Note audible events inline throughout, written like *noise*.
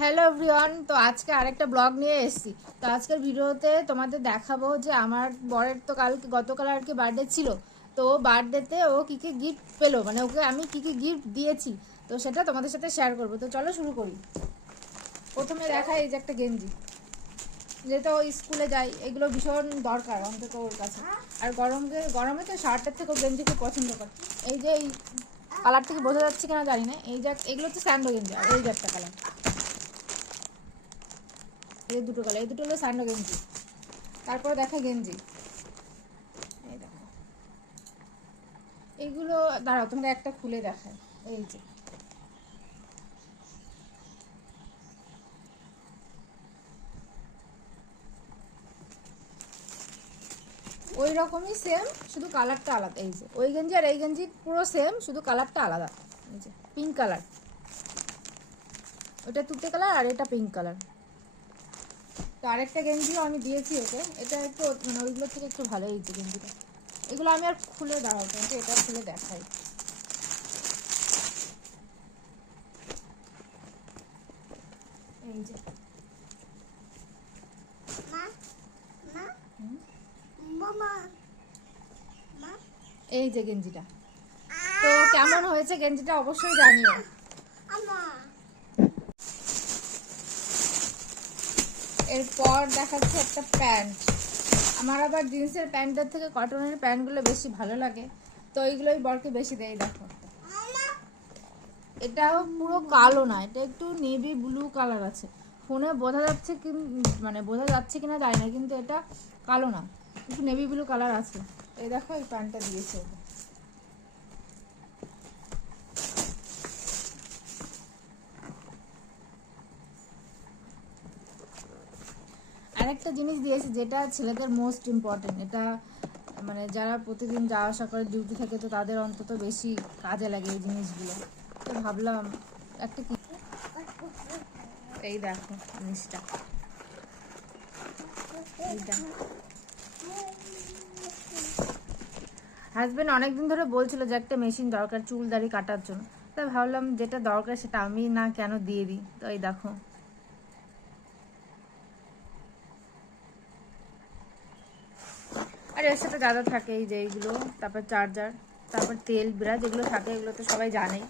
Hello everyone তো আজকে আরেকটা ব্লগ নিয়ে এসেছি। তো আজকের ভিডিওতে তোমাদের দেখাবো যে আমার বরের তো কালকে, গতকাল আর কি বার্থডে ছিল। তো বার্থডেতে ও কী কী গিফট পেল? মানে ওকে আমি কী কী গিফট দিয়েছি? তো সেটা তোমাদের সাথে শেয়ার করব। তো চলো শুরু করি। প্রথমে দেখা এই যে একটা গেঞ্জি। যেহেতু ও স্কুলে যায়, এগুলো ভীষণ দরকার অন্তত ওর কাছে। আর গরমকে, গরমে তো শার্টের থেকে গেঞ্জি খুব পছন্দ করে। এই যে এই কালার থেকে বোঝা যাচ্ছে কিনা জানি না। এই যে এগুলো হচ্ছে স্যান্ডো গেঞ্জি, আর এই যে একটা কালার এই দুটো কালার এই দুটো হলো স্যান্ডো গেঞ্জি। তারপরে দেখা গেঞ্জি। এই দেখো। এইগুলো, দাঁড়াও, তোমরা একটা খুলে দেখায় এই যে। ওই রকমই সেম শুধু কালারটা আলাদা। এই যে, ওই গেঞ্জি আর এই গেঞ্জি পুরো সেম শুধু কালারটা আলাদা। এই যে পিঙ্ক কালার ওটা তুতে কালার আর এটা পিঙ্ক কালার তো আরেকটা গেঞ্জিও আমি দিয়েছি ওকে। এটা একটু মানে ওইগুলোর থেকে একটু ভালো যে গেঞ্জিটা। এগুলো আমি আর খুলে দাঁড়াও কিন্তু এটা খুলে দেখাই। এই যে। এই যে গেঞ্জিটা। তো কেমন হয়েছে গেঞ্জিটা অবশ্যই জানিও। এরপর দেখাচ্ছে একটা প্যান্ট। আমার আবার জিন্সের প্যান্টের থেকে কটনের প্যান্টগুলো বেশি ভালো লাগে। তো ওইগুলোই বরকে বেশি দেয় দেখো। এটাও পুরো কালো না, এটা একটু নেভি ব্লু কালার আছে। ফোনে বোঝা যাচ্ছে কি মানে বোঝা যাচ্ছে কিনা জানি না, কিন্তু এটা কালো না। একটু নেভি ব্লু কালার আছে। এই দেখো এই প্যান্টটা দিয়েছে আরেকটা জিনিস দিয়েছে যেটা ছেলেদের মোস্ট ইম্পর্টেন্ট এটা মানে যারা প্রতিদিন যাওয়া আসা করে ডিউটি থাকে তো তাদের অন্তত বেশি কাজে লাগে এই জিনিসগুলো। তো ভাবলাম একটা কি? এই দেখো জিনিসটা। এইটা। হাজবেন্ড অনেকদিন ধরে বলছিল যে একটা মেশিন দরকার চুল দাড়ি কাটার জন্য। তাই ভাবলাম যেটা দরকার সেটা আমি না কেন দিয়ে দিই? তো এই দেখো। আর এর সাথে দাদা থাকে এই যে এইগুলো, তারপর চার্জার, তারপর তেল বিরাজ যেগুলো থাকে এগুলো তো সবাই জানেই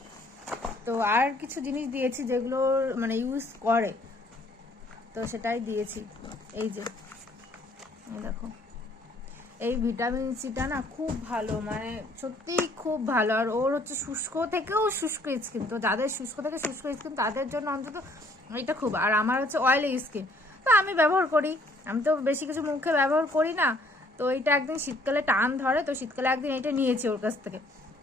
তো আর কিছু জিনিস দিয়েছি যেগুলো মানে ইউজ করে। তো সেটাই দিয়েছি। এই যে দেখো। এই ভিটামিন সিটা না খুব ভালো মানে সত্যিই খুব ভালো। আর ওর হচ্ছে শুষ্ক থেকেও শুষ্ক স্কিন তো যাদের শুষ্ক থেকে শুষ্ক স্কিন তাদের জন্য অন্তত এটা খুব। আর আমার হচ্ছে অয়েলি স্কিন তো আমি ব্যবহার করি। আমি তো বেশি কিছু মুখে ব্যবহার করি না। তো এটা একদিন শীতকালে টান ধরে, তো শীতকালে একদিন এটা নিয়েছি ওর কাছ থেকে।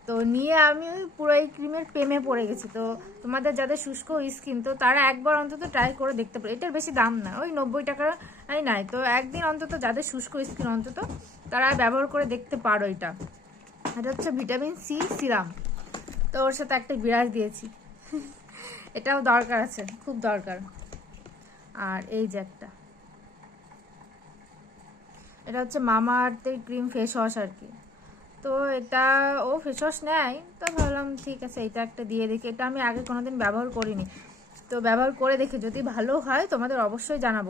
তো নিয়ে আমি পুরো এই ক্রিমের প্রেমে পড়ে গেছি। তো তোমাদের যাদের শুষ্ক স্কিন তো তারা একবার অন্তত ট্রাই করে দেখতে পারে। এটার বেশি দাম না, ওই নব্বই টাকা নাই। তো একদিন অন্তত যাদের শুষ্ক স্কিন অন্তত, তারা ব্যবহার করে দেখতে পারো এটা। এটা হচ্ছে ভিটামিন সি সিরাম তো ওর সাথে একটা বিরাজ দিয়েছি। *laughs* এটাও দরকার আছে, খুব দরকার। আর এই যে একটা। এটা হচ্ছে মামা আর্থের ক্রিম ফেস ওয়াশ আর কি তো এটা ও ফেস ওয়াশ নেয়, তো ভাবলাম ঠিক আছে এটা একটা দিয়ে দেখি। এটা আমি আগে কোনোদিন ব্যবহার করিনি। তো ব্যবহার করে দেখি, যদি ভালো হয় তোমাদের অবশ্যই জানাব।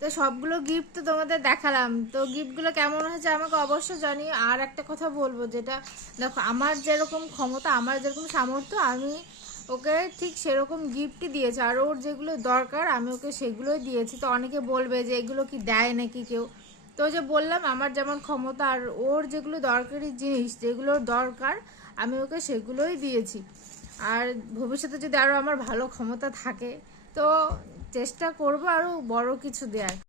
তো সবগুলো গিফট তো তোমাদের দেখালাম। তো গিফটগুলো কেমন হয়েছে আমাকে অবশ্যই জানি আর একটা কথা বলব, যেটা দেখো, আমার যেরকম ক্ষমতা, আমার যেরকম সামর্থ্য, আমি ওকে ঠিক সেরকম গিফটই দিয়েছি। আর ওর যেগুলো দরকার, আমি ওকে সেগুলোই দিয়েছি। তো অনেকে বলবে যে এগুলো কি দেয় নাকি কেউ? তো যে বললাম, আমার যেমন ক্ষমতা আর ওর যেগুলো দরকারি জিনিস যেগুলোর দরকার, আমি ওকে সেগুলোই দিয়েছি। আর ভবিষ্যতে যদি আরও আমার ভালো ক্ষমতা থাকে, তো চেষ্টা করব আরও বড় কিছু দেওয়ার